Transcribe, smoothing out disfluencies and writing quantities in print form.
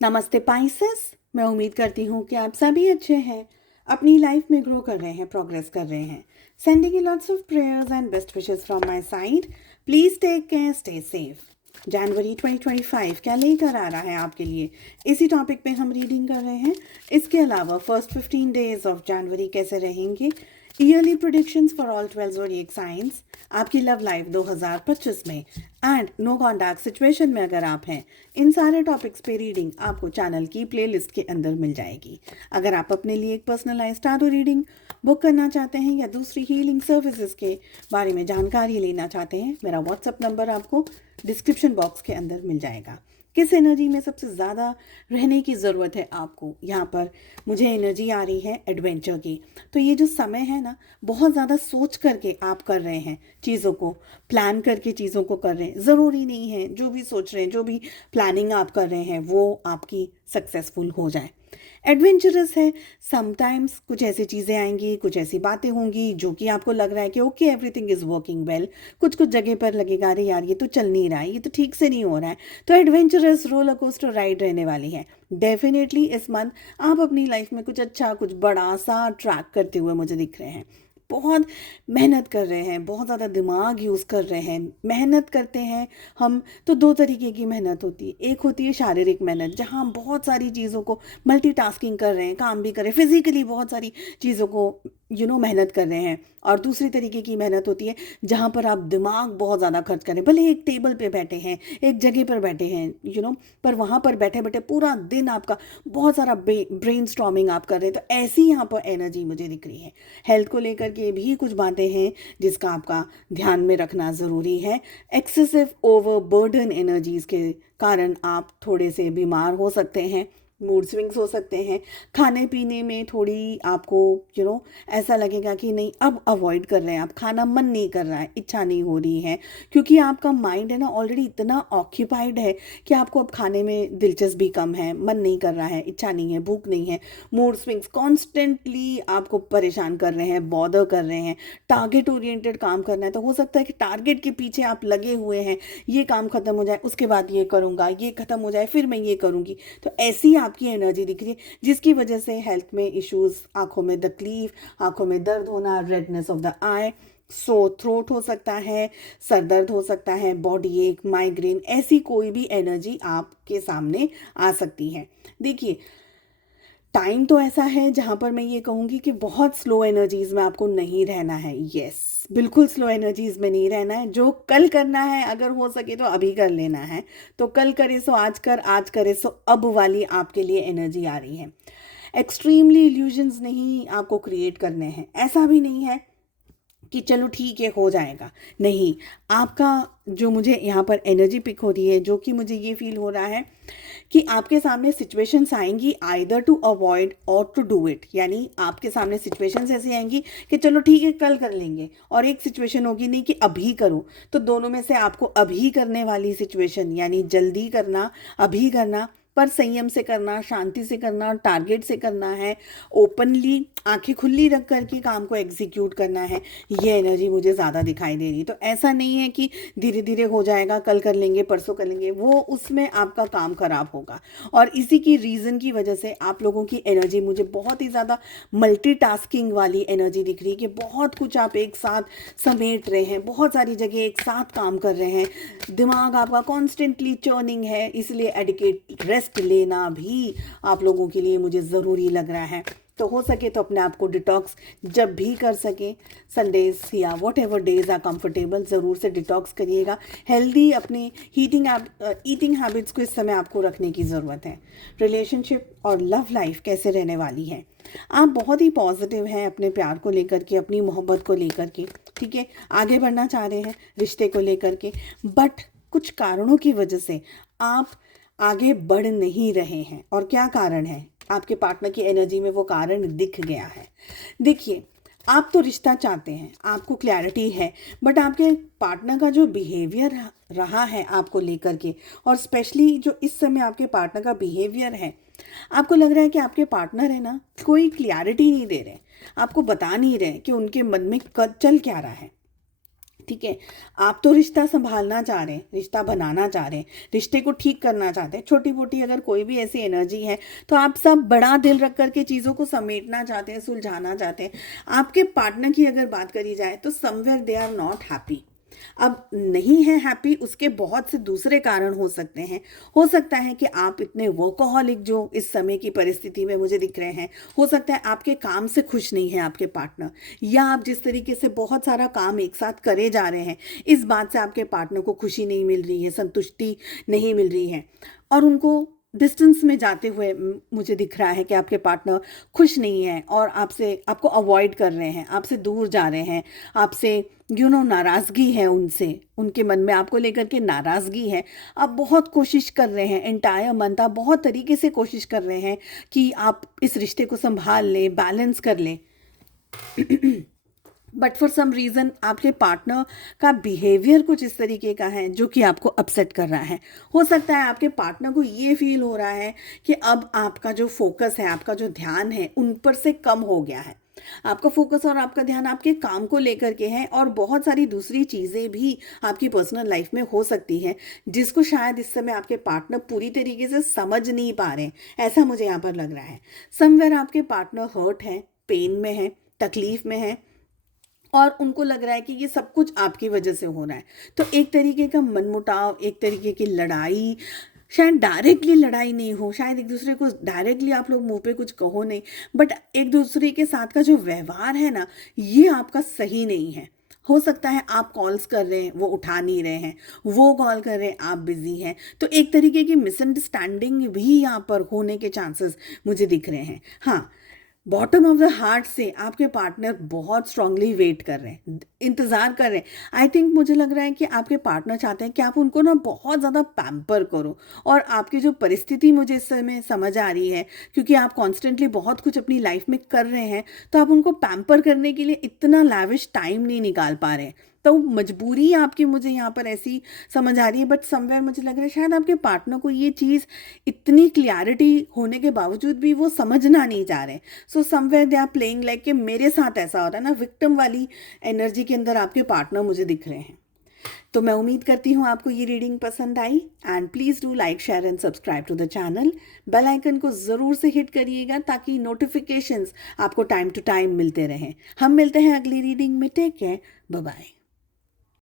नमस्ते पाइसेस। मैं उम्मीद करती हूँ कि आप सभी अच्छे हैं, अपनी लाइफ में ग्रो कर रहे हैं, प्रोग्रेस कर रहे हैं। Sending you lots of prayers and best wishes from my side. Please take care, stay safe. जनवरी 2025 क्या लेकर आ रहा है आपके लिए, इसी टॉपिक पे हम रीडिंग कर रहे हैं। इसके अलावा फर्स्ट 15 डेज ऑफ जनवरी कैसे रहेंगे, yearly predictions for all 12 zodiac science, आपकी लव लाइफ 2025 में एंड नो कॉन्टैक्ट सिचुएशन में अगर आप हैं, इन सारे टॉपिक्स पे रीडिंग आपको चैनल की प्लेलिस्ट के अंदर मिल जाएगी। अगर आप अपने लिए एक पर्सनलाइज्ड टारो रीडिंग बुक करना चाहते हैं या दूसरी हीलिंग सर्विसेज के बारे में जानकारी लेना चाहते हैं, मेरा व्हाट्सएप नंबर आपको डिस्क्रिप्शन बॉक्स के अंदर मिल जाएगा। किस एनर्जी में सबसे ज़्यादा रहने की ज़रूरत है आपको, यहाँ पर मुझे एनर्जी आ रही है एडवेंचर की। तो ये जो समय है ना, बहुत ज़्यादा सोच करके आप कर रहे हैं चीज़ों को, प्लान करके चीज़ों को कर रहे हैं। ज़रूरी नहीं है जो भी सोच रहे हैं, जो भी प्लानिंग आप कर रहे हैं, वो आपकी सक्सेसफुल हो जाए। एडवेंचरस है। समटाइम्स कुछ ऐसी चीज़ें आएंगी, कुछ ऐसी बातें होंगी जो कि आपको लग रहा है कि okay everything is working well. कुछ कुछ जगह पर लगेगा अरे यार ये तो चल नहीं रहा है, ये तो ठीक से नहीं हो रहा है। तो एडवेंचरस रोलर कोस्टर राइड रहने वाली है। डेफिनेटली इस मंथ आप अपनी लाइफ में कुछ अच्छा, कुछ बड़ा सा ट्रैक करते हुए मुझे दिख रहे हैं। बहुत मेहनत कर रहे हैं, बहुत ज़्यादा दिमाग यूज़ कर रहे हैं। मेहनत करते हैं हम तो दो तरीके की मेहनत होती है। एक होती है शारीरिक मेहनत, जहाँ हम बहुत सारी चीज़ों को मल्टीटास्किंग कर रहे हैं, काम भी कर रहे हैं, फिजिकली बहुत सारी चीज़ों को मेहनत कर रहे हैं। और दूसरी तरीके की मेहनत होती है जहाँ पर आप दिमाग बहुत ज़्यादा खर्च करें। भले एक टेबल पे बैठे हैं, एक जगह पर बैठे हैं, पर वहाँ पर बैठे बैठे पूरा दिन आपका बहुत सारा ब्रेन स्टॉर्मिंग आप कर रहे हैं। तो ऐसी यहाँ पर एनर्जी मुझे दिख रही है। हेल्थ को लेकर के भी कुछ बातें हैं जिसका आपका ध्यान में रखना ज़रूरी है। एक्सेसिव ओवर बर्डन एनर्जीज़ के कारण आप थोड़े से बीमार हो सकते हैं, मूड स्विंग्स हो सकते हैं। खाने पीने में थोड़ी आपको ऐसा लगेगा कि नहीं, अब अवॉइड कर रहे हैं आप, खाना मन नहीं कर रहा है, इच्छा नहीं हो रही है, क्योंकि आपका माइंड है ना ऑलरेडी इतना ऑक्यूपाइड है कि आपको अब खाने में दिलचस्पी कम है, मन नहीं कर रहा है, इच्छा नहीं है, भूख नहीं है। मूड स्विंग्स कॉन्स्टेंटली आपको परेशान कर रहे हैं, बॉदर कर रहे हैं। टारगेट ओरिएंटेड काम करना है तो हो सकता है कि टारगेट के पीछे आप लगे हुए हैं, ये काम खत्म हो जाए उसके बाद ये करूँगा, ये खत्म हो जाए फिर मैं ये करूँगी। तो ऐसी आपकी एनर्जी दिख रही है जिसकी वजह से हेल्थ में इश्यूज, आंखों में तकलीफ, आंखों में दर्द होना, redness of the I, so throat हो सकता है, सर दर्द हो सकता है, बॉडी एक, माइग्रेन, ऐसी कोई भी एनर्जी आपके सामने आ सकती है। देखिए, टाइम तो ऐसा है जहाँ पर मैं ये कहूँगी कि बहुत स्लो एनर्जीज़ में आपको नहीं रहना है। यस, बिल्कुल स्लो एनर्जीज़ में नहीं रहना है। जो कल करना है अगर हो सके तो अभी कर लेना है। तो कल करे सो आज कर, आज करे सो अब वाली आपके लिए एनर्जी आ रही है। एक्सट्रीमली इल्यूजन्स नहीं आपको क्रिएट करने हैं। ऐसा भी नहीं है कि चलो ठीक है हो जाएगा, नहीं। आपका जो मुझे यहाँ पर एनर्जी पिक हो रही है, जो कि मुझे ये फील हो रहा है कि आपके सामने सिचुएशंस आएंगी आइदर टू अवॉइड और टू डू इट। यानी आपके सामने सिचुएशंस ऐसी आएंगी कि चलो ठीक है कल कर लेंगे, और एक सिचुएशन होगी नहीं कि अभी करो। तो दोनों में से आपको अभी करने वाली सिचुएशन, यानी जल्दी करना, अभी करना, पर संयम से करना, शांति से करना, टारगेट से करना है, ओपनली आंखें खुली रख करके काम को एग्जीक्यूट करना है, ये एनर्जी मुझे ज़्यादा दिखाई दे रही। तो ऐसा नहीं है कि धीरे धीरे हो जाएगा, कल कर लेंगे, परसों कर लेंगे, वो उसमें आपका काम खराब होगा। और इसी की रीज़न की वजह से आप लोगों की एनर्जी मुझे बहुत ही ज़्यादा मल्टीटास्किंग वाली एनर्जी दिख रही है कि बहुत कुछ आप एक साथ समेट रहे हैं, बहुत सारी जगह एक साथ काम कर रहे हैं, दिमाग आपका कॉन्स्टेंटली चर्निंग है। इसलिए एडिकेट रेस्ट लेना भी आप लोगों के लिए मुझे ज़रूरी लग रहा है। तो हो सके तो अपने आप को डिटॉक्स जब भी कर सके, संडेज या whatever days are comfortable, ज़रूर से डिटॉक्स करिएगा। हेल्दी अपनी ईटिंग हैबिट्स को इस समय आपको रखने की ज़रूरत है। रिलेशनशिप और लव लाइफ कैसे रहने वाली है, आप बहुत ही पॉजिटिव हैं अपने प्यार को लेकर के, अपनी मोहब्बत को लेकर के, ठीक है, आगे बढ़ना चाह रहे हैं रिश्ते को लेकर के, बट कुछ कारणों की वजह से आप आगे बढ़ नहीं रहे हैं। और क्या कारण है, आपके पार्टनर की एनर्जी में वो कारण दिख गया है। देखिए, आप तो रिश्ता चाहते हैं, आपको क्लैरिटी है, बट आपके पार्टनर का जो बिहेवियर रहा है आपको लेकर के, और स्पेशली जो इस समय आपके पार्टनर का बिहेवियर है, आपको लग रहा है कि आपके पार्टनर है ना कोई क्लैरिटी नहीं दे रहे, आपको बता नहीं रहे कि उनके मन में चल क्या रहा है। ठीक है, आप तो रिश्ता संभालना चाह रहे हैं, रिश्ता बनाना चाह रहे हैं, रिश्ते को ठीक करना चाहते हैं। छोटी मोटी अगर कोई भी ऐसी एनर्जी है तो आप सब बड़ा दिल रख करके चीज़ों को समेटना चाहते हैं, सुलझाना चाहते हैं। आपके पार्टनर की अगर बात करी जाए तो somewhere they are not happy. अब नहीं है हैप्पी, उसके बहुत से दूसरे कारण हो सकते हैं। हो सकता है कि आप इतने वर्कोहॉलिक जो इस समय की परिस्थिति में मुझे दिख रहे हैं, हो सकता है आपके काम से खुश नहीं है आपके पार्टनर, या आप जिस तरीके से बहुत सारा काम एक साथ करे जा रहे हैं, इस बात से आपके पार्टनर को खुशी नहीं मिल रही है, संतुष्टि नहीं मिल रही है, और उनको डिस्टेंस में जाते हुए मुझे दिख रहा है कि आपके पार्टनर खुश नहीं है और आपको अवॉइड कर रहे हैं, आपसे दूर जा रहे हैं, आपसे नाराज़गी है उनसे, उनके मन में आपको लेकर के नाराज़गी है। आप बहुत कोशिश कर रहे हैं, एंटायर मंथ आप बहुत तरीके से कोशिश कर रहे हैं कि आप इस रिश्ते को संभाल लें, बैलेंस कर लें। बट फॉर सम रीज़न आपके पार्टनर का बिहेवियर कुछ इस तरीके का है जो कि आपको अपसेट कर रहा है। हो सकता है आपके पार्टनर को ये फील हो रहा है कि अब आपका जो फोकस है, आपका जो ध्यान है, उन पर से कम हो गया है। आपका फोकस और आपका ध्यान आपके काम को लेकर के है, और बहुत सारी दूसरी चीज़ें भी आपकी पर्सनल लाइफ में हो सकती हैं जिसको शायद इस समय आपके पार्टनर पूरी तरीके से समझ नहीं पा रहे हैं, ऐसा मुझे यहाँ पर लग रहा है। समवेयर आपके पार्टनर हर्ट है, पेन में है, तकलीफ में है, और उनको लग रहा है कि ये सब कुछ आपकी वजह से हो रहा है। तो एक तरीके का मनमुटाव, एक तरीके की लड़ाई, शायद डायरेक्टली लड़ाई नहीं हो, शायद एक दूसरे को डायरेक्टली आप लोग मुंह पे कुछ कहो नहीं, बट एक दूसरे के साथ का जो व्यवहार है ना, ये आपका सही नहीं है। हो सकता है आप कॉल्स कर रहे हैं, वो उठा नहीं रहे हैं, वो कॉल कर रहे हैं, आप बिजी हैं, तो एक तरीके की मिसअंडरस्टैंडिंग भी यहाँ पर होने के चांसेस मुझे दिख रहे हैं। हाँ, बॉटम ऑफ द हार्ट से आपके पार्टनर बहुत स्ट्रांगली वेट कर रहे हैं, इंतज़ार कर रहे हैं। आई थिंक मुझे लग रहा है कि आपके पार्टनर चाहते हैं कि आप उनको ना बहुत ज़्यादा पैम्पर करो, और आपकी जो परिस्थिति मुझे इस समय समझ आ रही है, क्योंकि आप कॉन्स्टेंटली बहुत कुछ अपनी लाइफ में कर रहे हैं, तो आप उनको पैम्पर करने के लिए इतना लैविश टाइम नहीं निकाल पा रहे हैं। तो मजबूरी आपकी मुझे यहाँ पर ऐसी समझ आ रही है, बट समवेयर मुझे लग रहा है शायद आपके पार्टनर को ये चीज़ इतनी क्लियरिटी होने के बावजूद भी वो समझना नहीं चाह रहे। So somewhere they are playing like कि मेरे साथ ऐसा हो रहा है ना, विक्टिम वाली एनर्जी के अंदर आपके पार्टनर मुझे दिख रहे हैं। तो मैं उम्मीद करती हूँ आपको ये रीडिंग पसंद आई, and please do like, share and subscribe to the channel. Bell icon को ज़रूर से हिट करिएगा ताकि नोटिफिकेशंस आपको टाइम टू टाइम मिलते रहें। हम मिलते हैं अगली रीडिंग में। Take care, bye bye.